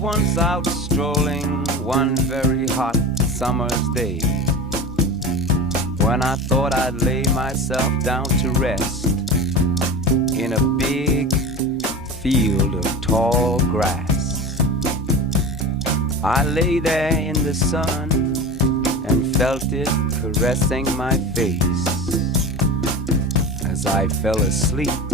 once out strolling one very hot summer's day, when I thought I'd lay myself down to rest in a big field of tall grass. I lay there in the sun and felt it caressing my face as I fell asleep